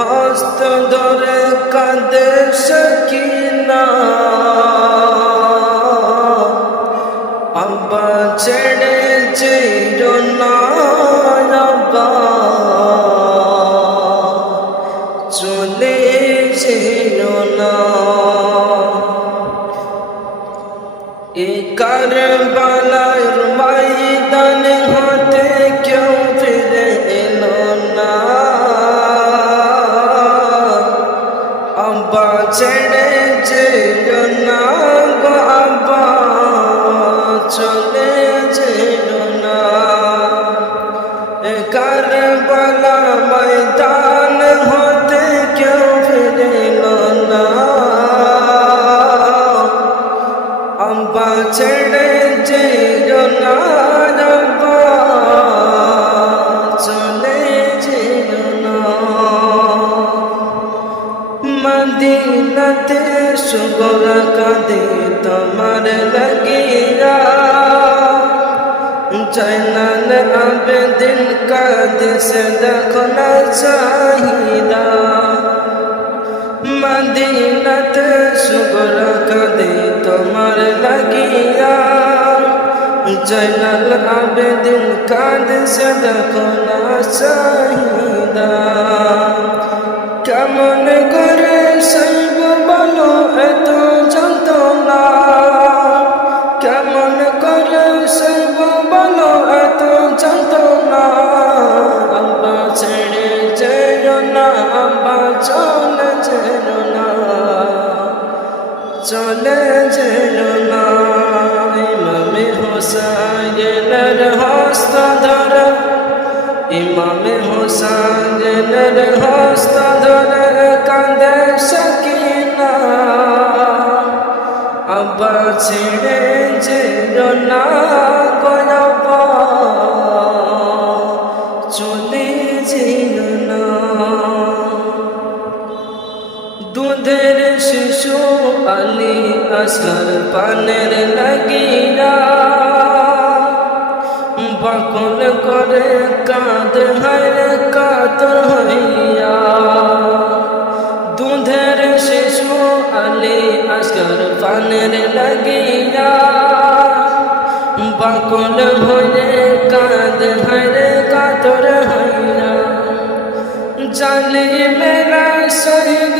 হস্ত ধরে কাঁদে সকিনা আব্বা ছেড়ে আব্বা। চলে যেও না। এ কারবালার ময়দান ছেড়ে যেও না গো আব্বা, চলে যেও না। কারবালা ময়দান হতে কেউ ফিরে না। আম্বা ছেড়ে যেও না সুগর কাঁদে তোমার লাগিয়া। জয়নাল আবেদিন কাঁদে সে দেখো না চাহিদা। মদিনাতে সুগর কাঁদে তোমার লাগিয়া। জয়নাল আবেদিন কাঁদে সে দেখো না চাহিদা। কেমন করে চলে যেও না। ইমামে হোসাইনের হস্ত ধরা ইমামে হোসাইনের হস্ত ধরে কাঁদে সকিনা আব্বা ছেড়ে যেও না গয়াব দুধের শিশু আলী আসর পানের লাগিয়া। বকল করে কাঁদ, হায় কাতর হইয়া। দুধের শিশু আলী আসর পানের লাগিয়া। বকল হয়ে কাঁদ, হায় কাতর হইয়া। জালি মেরা শহীদ